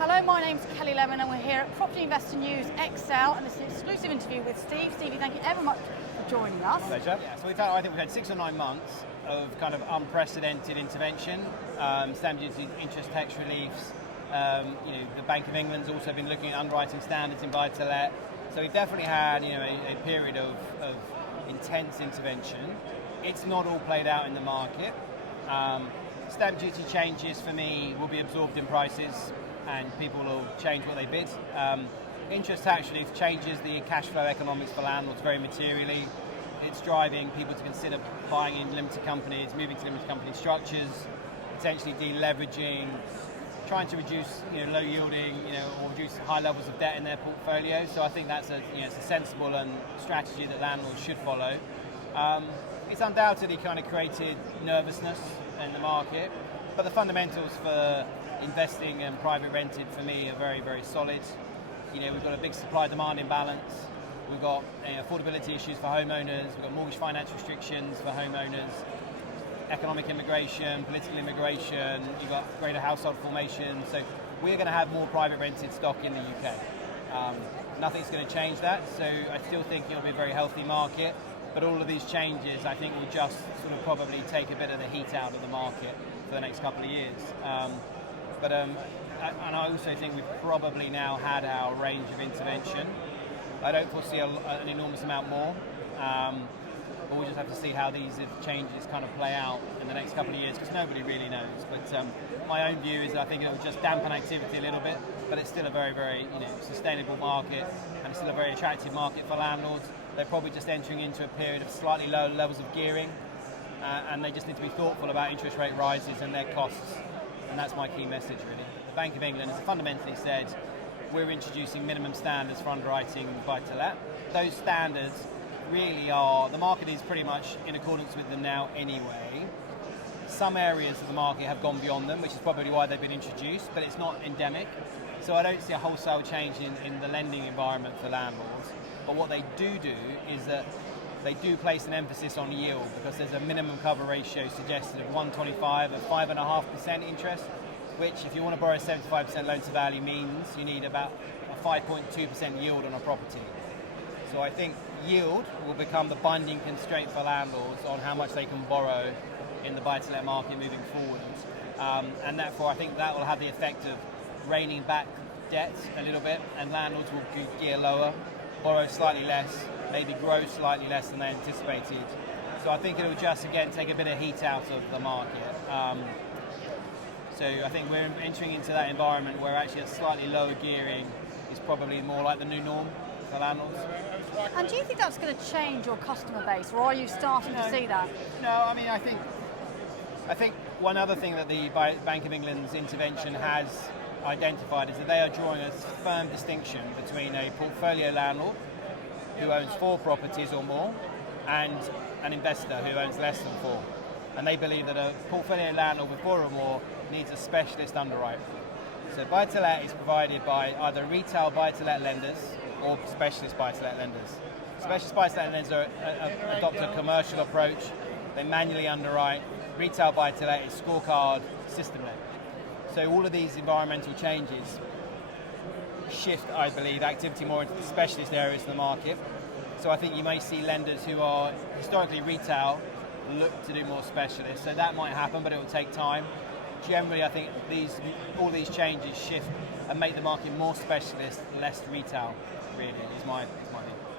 Hello, my name's Kelly Lemon and we're here at Property Investor News XL and this is an exclusive interview with Steve. Stevie, thank you ever much for joining us. Pleasure. Yeah, so I think we've had 6 or 9 months of kind of unprecedented intervention, stamp duty, interest tax reliefs. The Bank of England's also been looking at underwriting standards in buy-to-let. So we've definitely had a period of intense intervention. It's not all played out in the market. Stamp duty changes for me will be absorbed in prices and people will change what they bid. Interest tax relief changes the cash flow economics for landlords very materially. It's driving people to consider buying in limited companies, moving to limited company structures, potentially deleveraging, trying to reduce low yielding or reduce high levels of debt in their portfolio. So I think that's it's a sensible and strategy that landlords should follow. It's undoubtedly kind of created nervousness in the market, but the fundamentals for investing and private rented for me are very, very solid. We've got a big supply-demand imbalance. We've got affordability issues for homeowners. We've got mortgage finance restrictions for homeowners. Economic immigration, political immigration. You've got greater household formation. So we're going to have more private rented stock in the UK. Nothing's going to change that. So I still think it'll be a very healthy market. But all of these changes, I think, will just sort of probably take a bit of the heat out of the market for the next couple of years. And I also think we've probably now had our range of intervention. I don't foresee an enormous amount more, but we'll just have to see how these changes kind of play out in the next couple of years, because nobody really knows. But my own view is that I think it will just dampen activity a little bit, but it's still a very, very sustainable market, and it's still a very attractive market for landlords. They're probably just entering into a period of slightly lower levels of gearing, and they just need to be thoughtful about interest rate rises and their costs. And that's my key message, really. The Bank of England has fundamentally said we're introducing minimum standards for underwriting buy-to-let. Those standards really are, the market is pretty much in accordance with them now anyway. Some areas of the market have gone beyond them, which is probably why they've been introduced, but it's not endemic. So I don't see a wholesale change in the lending environment for landlords. But what they do is that they do place an emphasis on yield, because there's a minimum cover ratio suggested of 125 of 5.5% interest, which if you want to borrow 75% loan to value means you need about a 5.2% yield on a property. So I think yield will become the binding constraint for landlords on how much they can borrow in the buy-to-let market moving forward. And therefore I think that will have the effect of reining back debt a little bit, and landlords will gear lower, borrow slightly less, maybe grow slightly less than they anticipated. So I think it'll just, again, take a bit of heat out of the market. So I think we're entering into that environment where actually a slightly lower gearing is probably more like the new norm for landlords. And do you think that's going to change your customer base, or are you starting to see that? No, I mean, I think one other thing that the Bank of England's intervention has identified is that they are drawing a firm distinction between a portfolio landlord who owns 4 properties or more and an investor who owns less than 4. And they believe that a portfolio landlord with 4 or more needs a specialist underwriter. So buy-to-let is provided by either retail buy-to-let lenders or specialist buy-to-let lenders. Specialist buy-to-let lenders adopt a commercial approach. They manually underwrite. Retail buy-to-let is scorecard, system-led. So all of these environmental changes shift, I believe, activity more into the specialist areas of the market. So I think you may see lenders who are historically retail look to do more specialists. So that might happen, but it will take time. Generally, I think all these changes shift and make the market more specialist, less retail, really, is my view.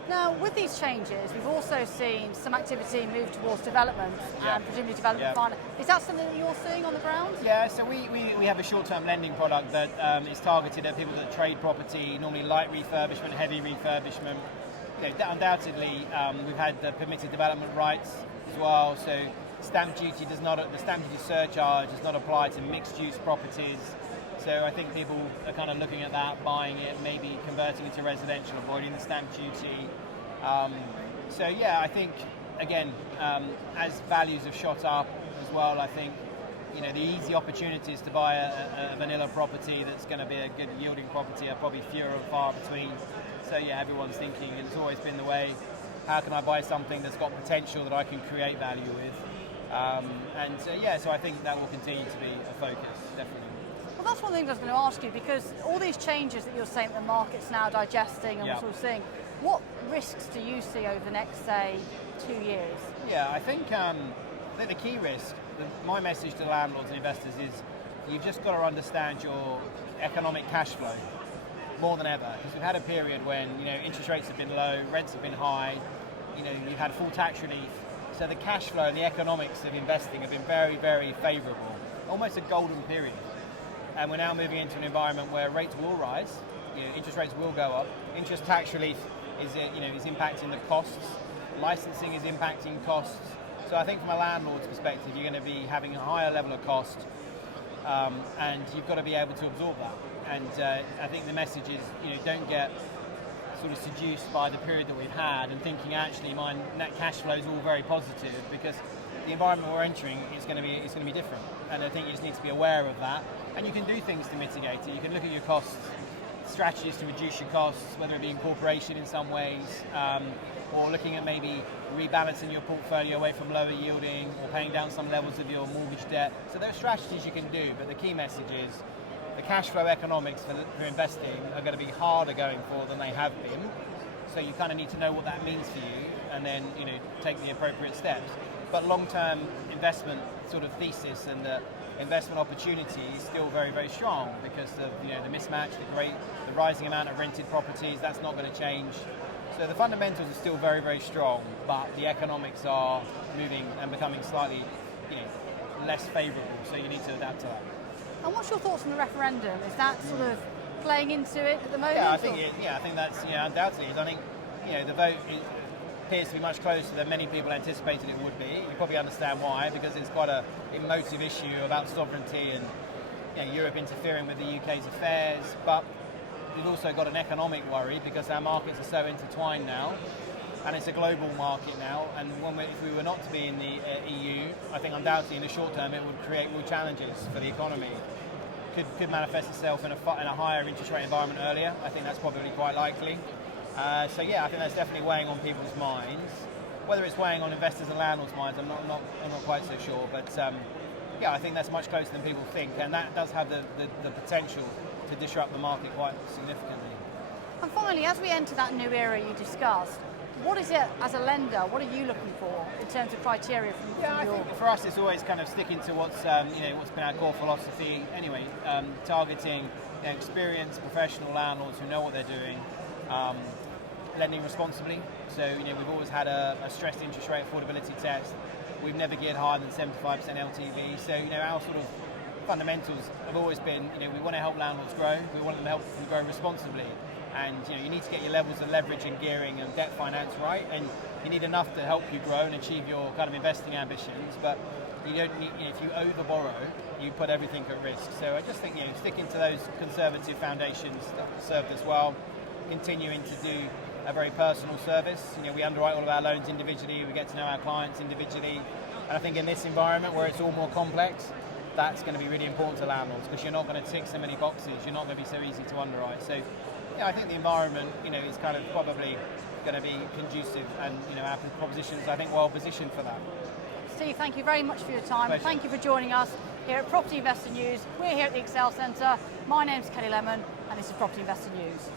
Now, with these changes, we've also seen some activity move towards development and presumably development finance. Is that something that you're seeing on the ground? Yeah, so we have a short-term lending product that is targeted at people that trade property, normally light refurbishment, heavy refurbishment. Undoubtedly, we've had the permitted development rights as well, so the stamp duty surcharge does not apply to mixed-use properties. So I think people are kind of looking at that, buying it, maybe converting it to residential, avoiding the stamp duty. So yeah, I think, again, as values have shot up as well, I think the easy opportunities to buy a vanilla property that's going to be a good yielding property are probably fewer and far between. So yeah, everyone's thinking, it's always been the way, how can I buy something that's got potential that I can create value with? So I think that will continue to be a focus, definitely. Well, that's one of the things I was going to ask you, because all these changes that you're saying that the market's now digesting and we're sort of seeing, what risks do you see over the next, say, 2 years? Yeah, I think the key risk, my message to landlords and investors is you've just got to understand your economic cash flow more than ever, because we've had a period when interest rates have been low, rents have been high, you've had full tax relief, so the cash flow and the economics of investing have been very, very favourable, almost a golden period. And we're now moving into an environment where rates will rise, interest rates will go up, interest tax relief is impacting the costs, licensing is impacting costs. So I think from a landlord's perspective, you're going to be having a higher level of cost, and you've got to be able to absorb that. And I think the message is, don't get sort of seduced by the period that we've had and thinking actually my net cash flow is all very positive, because the environment we're entering is going to be different. And I think you just need to be aware of that. And you can do things to mitigate it. You can look at your costs, strategies to reduce your costs, whether it be incorporation in some ways, or looking at maybe rebalancing your portfolio away from lower yielding, or paying down some levels of your mortgage debt. So there are strategies you can do, but the key message is the cash flow economics for investing are going to be harder going forward than they have been. So you kind of need to know what that means for you, and then take the appropriate steps. But long-term investment sort of thesis and the investment opportunity is still very, very strong, because of the mismatch, the rising amount of rented properties. That's not going to change. So the fundamentals are still very, very strong, but the economics are moving and becoming slightly less favourable. So you need to adapt to that. And what's your thoughts on the referendum? Is that sort of playing into it at the moment? Yeah, I think that's undoubtedly. I think the vote appears to be much closer than many people anticipated it would be. You probably understand why, because it's quite an emotive issue about sovereignty and Europe interfering with the UK's affairs. But we've also got an economic worry, because our markets are so intertwined now, and it's a global market now. And if we were not to be in the EU, I think undoubtedly in the short term it would create real challenges for the economy. Could manifest itself in a higher interest rate environment earlier. I think that's probably quite likely. I think that's definitely weighing on people's minds. Whether it's weighing on investors and landlords' minds, I'm not quite so sure. But I think that's much closer than people think, and that does have the potential to disrupt the market quite significantly. And finally, as we enter that new era you discussed, what is it, as a lender, what are you looking for in terms of criteria from I your... think for us it's always kind of sticking to what's been our core philosophy anyway, targeting experienced professional landlords who know what they're doing, lending responsibly. So we've always had a stressed interest rate affordability test. We've never geared higher than 75% LTV. So our sort of fundamentals have always been, we want to help landlords grow. We want them to help them grow responsibly. And you need to get your levels of leverage and gearing and debt finance right, and you need enough to help you grow and achieve your kind of investing ambitions. But you don't need, if you over borrow, you put everything at risk. So I just think sticking to those conservative foundations that served us well, continuing to do a very personal service. We underwrite all of our loans individually. We get to know our clients individually, and I think in this environment where it's all more complex, that's going to be really important to landlords, because you're not going to tick so many boxes. You're not going to be so easy to underwrite. So I think the environment, is kind of probably going to be conducive, and our proposition is, I think, well positioned for that. Steve, thank you very much for your time. Pleasure. Thank you for joining us here at Property Investor News. We're here at the Excel Centre. My name's Kelly Lemon, and this is Property Investor News.